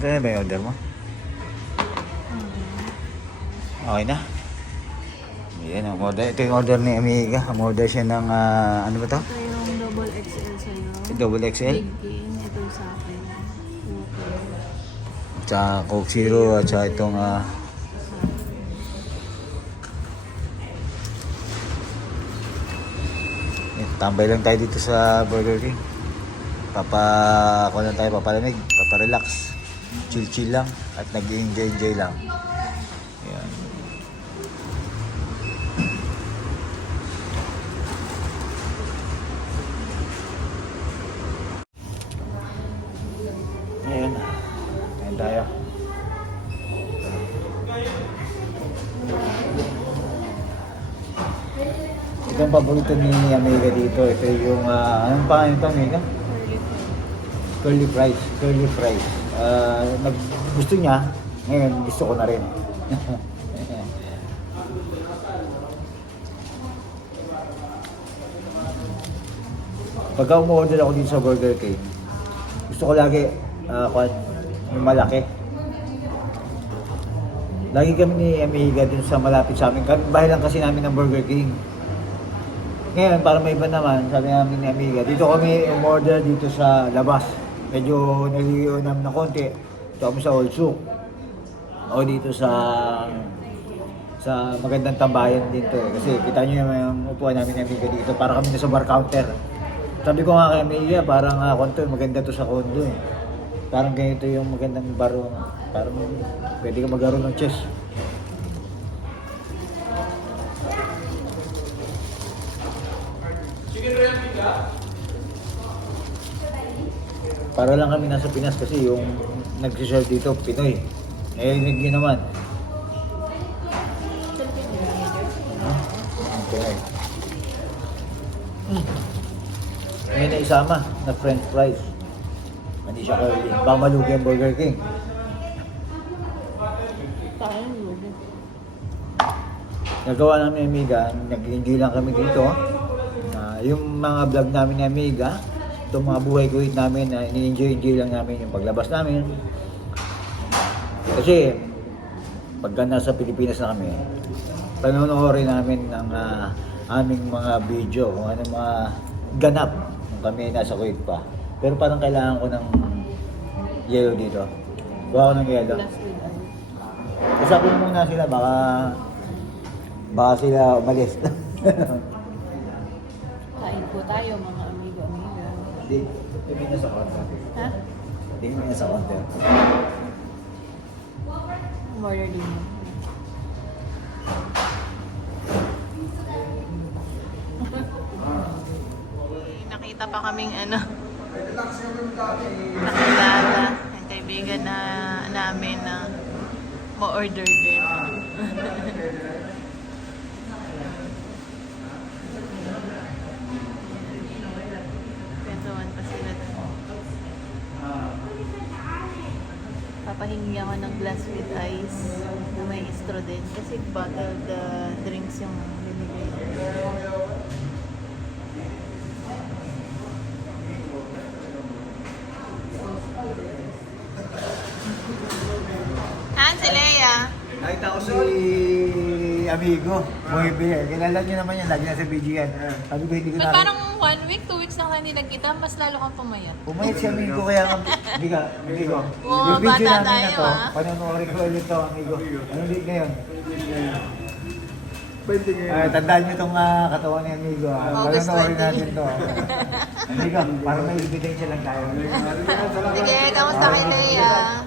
Ito na ba yung order mo? Okay na? Ayan ang order. Ito yung order ni Amiga. Umorder siya ng ano ba to? Ito yung double XL sa'yo. Double XL? Big king. Ito sa akin. Okay. Tsaka Coke Zero at saka itong tambay lang tayo dito sa Burger King. Ako lang tayo, papalamig, paparelax. Chill lang at nag-enjoy lang. Ayan. Ayan. Ayan tayo. Ito ang paborito ni Amiga dito. Ito yung, anong pangalan ito, Amiga? Curly fries. Curly fries. Gusto niya, ngayon gusto ko na rin. Pagka umorder ako dito sa Burger King, gusto ko lagi yung malaki. Lagi kami ni Amiga dun sa malapit sa amin. Bahay lang kasi namin ng Burger King. Ngayon, para may iba naman, sabi namin ni Amiga, dito kami umorder dito sa labas. Medyo naliyunam na konti. Ito kami sa Old Souk. O dito sa magandang tambayan dito eh. Kasi kita nyo yung upuan namin ni Amiga dito. Para kami nasa bar counter. Sabi ko nga kay Amiga, parang maganda to sa condo eh. Parang ganito yung magandang baro. Parang pwede ka maglaro ng chess. Para lang kami nasa Pinas kasi yung nag-serve dito, Pinoy. Nainig nyo naman. Okay. May naisama na french fries. Hindi siya curly. Baka malugi ang Burger King. Nagawa namin ni Amiga, nag-enjoy lang kami dito. Yung mga vlog namin ni Amiga, itong mga buhay guhit namin, ini-enjoy lang namin yung paglabas namin. Kasi, pagka nasa Pilipinas na kami, panonoodin namin ng aming mga video, kung ano mga ganap nung kami nasa Kuwait pa. Pero parang kailangan ko ng yellow dito. Gawa ko ng yellow. Usapin muna sila, baka sila umalis. Kain po tayo mga amigo-amiga. Hindi na sa counter. Ha? Hindi na sa counter. Order din mo. Nakita pa kaming nakilala ang kaibigan namin na ma-order din. Kwentuhan pa sila doon. Papahingi ako ng glass with ice na may straw din kasi bottled drinks yung binigay. Si Leia. Nakita ko si Amigo, bumibili. Kilala niyo naman yan, lagi na sa BGN. Sabi ko hindi ko But na. parang 1 week, 2 weeks na tayo hindi nagkita, mas lalo kang pumayat. Pumayat si Amigo kaya Amigo. Oo, Yung video bata namin na tayo, to, ah. panonoorin ko ulit to, Amigo. Anong date ngayon? Tandaan niyo itong katawan ni Amigo. August Panonoorin 20. natin to. Amigo, para may ebidensya lang tayo. Sige, kamusta kay Leia?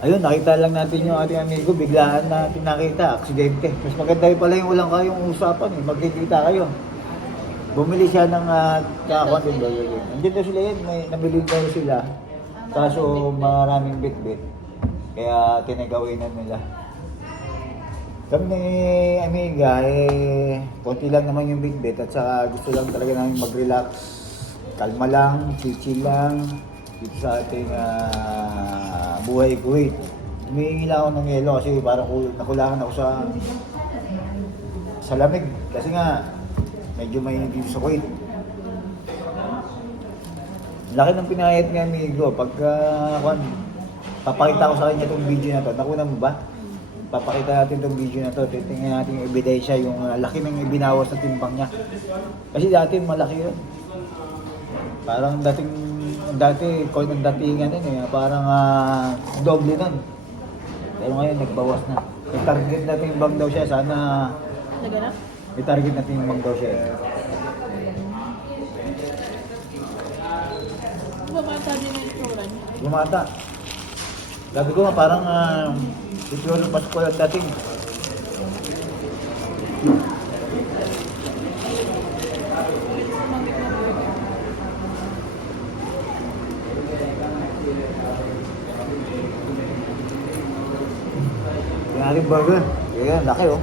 Ayun, nakita lang natin yung ating Amigo, biglaan natin nakita, aksidente. Mas maganda pala yung walang kayong usapan eh, magkikita kayo. Bumili siya ng kakakuan din Burger King. Andito sila yun, may nabili daw sila. Kaso maraming bit-bit. Kaya tinagawinan nila. Kami ni Amiga, konti lang naman yung bit-bit at saka gusto lang talaga namin mag-relax. Kalma lang, chill lang. Dito sa ating buhay Kuwait. Humihingi lang ako ng yelo kasi parang nakulangan ako sa lamig. Kasi nga, medyo mainit dito sa Kuwait. Laki ng pinahayat ni amigo. Pagka, papakita ko sa kanya itong video na to. Nakuna mo ba? Papakita natin itong video na to. Titingnan natin yung ebidensya, yung laki ng ibinawas na timbang niya. Kasi dati malaki yun. Parang dati, call ng datingan yun eh. Parang doble nun. Pero ngayon, nagbawas na. May target na timbang daw siya. Sana, Naganap? may target na timbang daw siya eh. Bumata din yung itsura niya. Gumata. Sabi ko nga parang itsura ng Pasko at dating. Yung ating burger. Yan, laki oh.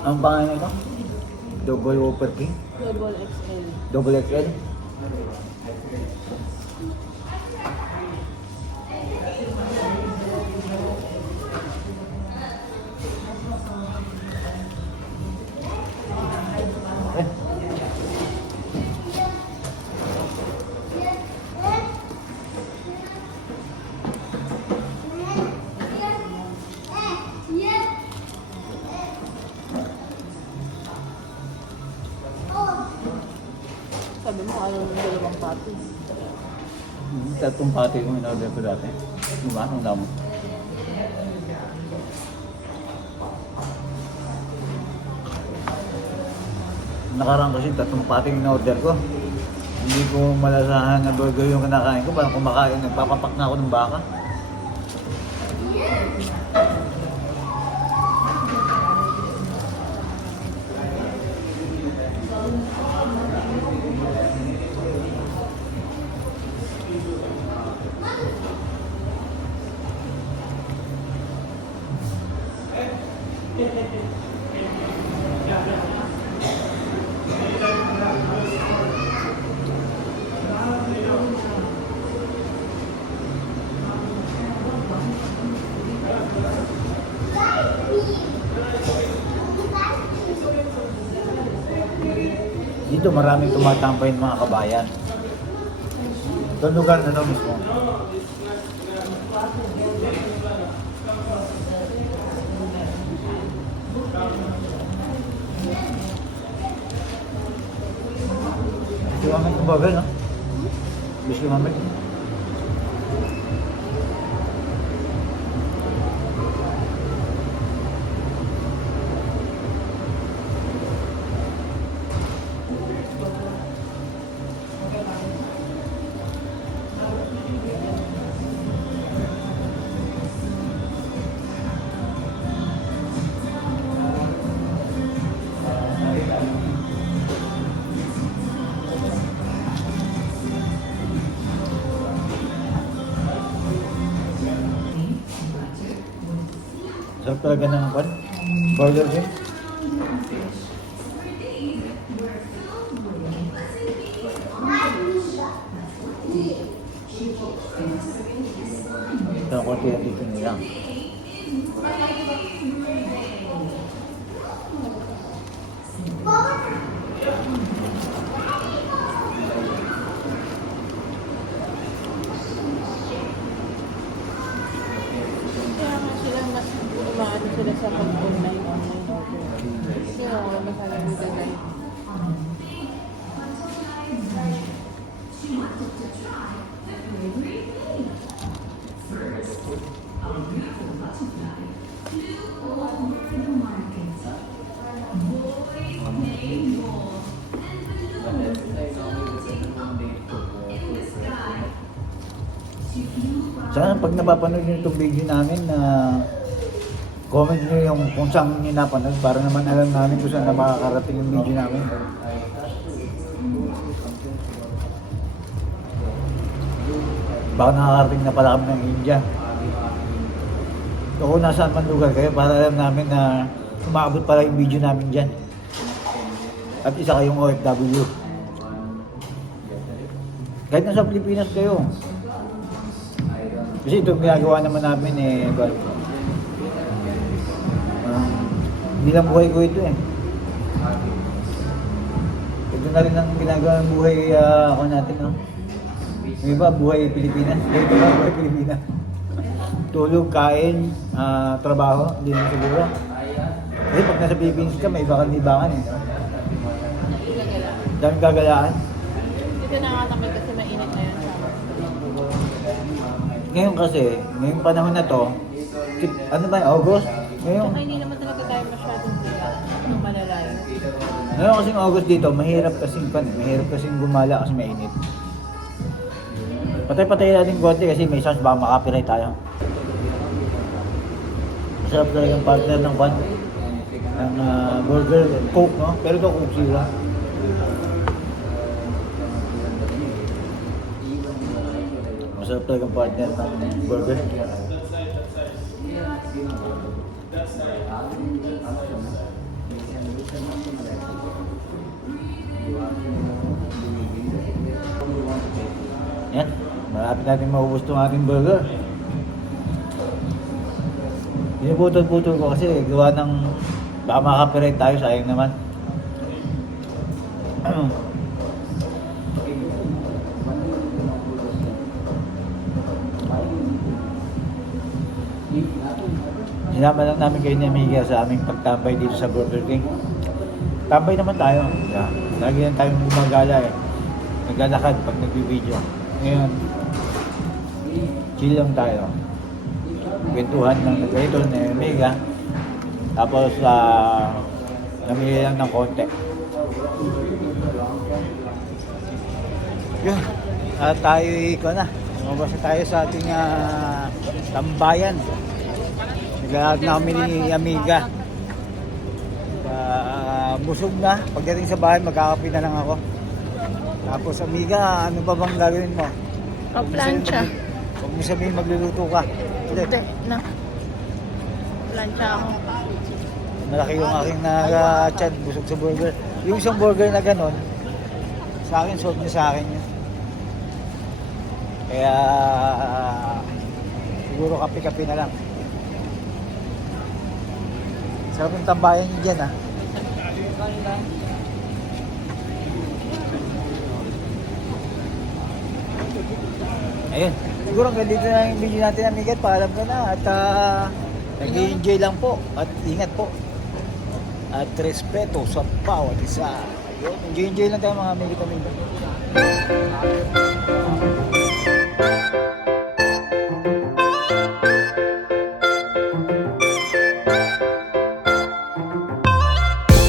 Ang pangalan nito? Double Whopper King? Double XL. Double XL? Eh. Sabi mo, ayaw ng dalawang patis. Tatlong pati kong in-order ko dati. Diba? Ang damo. Nakaraan kasi tatlong pati in-order ko. Hindi ko malasahan na burger yung kinakain ko. Parang kumakain, nagpapapak na ako ng baka. Dito maraming tumatampay ng mga kabayan. Itong lugar na ito mismo. Gusto namin itong burger, no? Gusto namin. Sarap talaga ng pan. Burger din. Ito ang konti ang dito nila. Kaya nga sila mas umaano sila sa pag-online online order. Kasi mas alam nila guys. Sana pag napapanood nyo itong video namin na comment nyo yung kung saan nyo napanood para naman alam namin kung saan na makakarating yung video namin. Baka nakakarating na pala kami ng India. So kung nasaan man lugar kayo para alam namin na umaabot pala yung video namin dyan. At isa kayong OFW. Kahit nasa Pilipinas kayo. Kasi ito ginagawa naman namin eh, Hindi lang buhay ko ito eh. Ito na rin ang ginagawa ng buhay ako natin, no? Yung iba, buhay Pilipinas. Yung iba, buhay Pilipinas. Tulog, kain, trabaho, hindi naman siguro. Kasi pag nasa Pilipinas ka, may iba kang libangan eh. Daming gagalaan. Hindi ka nakatamay kasi mainit na yun. Ngayon kasi, ngayong panahon na to, ano ba, August? Ngayon, Tsaka hindi naman talaga tayo masyadong malalayo. ngayon kasing August dito, mahirap kasing gumala kasi mainit. Patay-patay natin konti kasi may chance baka makapiright tayo. Masarap talaga yung partner ng pan, ng burger, Coke, no? Pero ito Coke Zero. Masarap talaga yung partner ng burger. Yan, malapit natin maubos itong ating burger. Pinuputol-putol ko kasi gawa ng baka makapiright tayo, sayang naman. Sinama lang namin kayo ni Amiga sa aming pagtambay dito sa Burger King. Tambay naman tayo. Yeah. Lagi lang tayong gumagala eh. Naglalakad pag nagbibideo. Ngayon, chill lang tayo. Kwentuhan ng ganito ni Amiga. Tapos, namili lang ng konti. Yun. At tayo ikaw na. Lumabas na tayo sa ating tambayan. Naglalakad na kami ni Amiga. Busog na. Pagdating sa bahay, magkakape na lang ako. Tapos, Amiga, ano pa bang gagawin mo? Plancha. Huwag mo sabihin magluluto ka. Hindi, na. Plancha ako. Malaki yung aking chan, busog sa burger. Yung isang burger na ganon, sa akin, sold niya sa akin yun. Kaya, siguro kape-kape na lang. Sarap yung tambayan niyo dyan, ah. Ayun. Siguro hanggang dito na yung video natin, Amiga. Paalam ka na. At nag-enjoy lang po. At ingat po. At respeto sa bawat isa. Ayun. Enjoy lang tayo mga Amiga.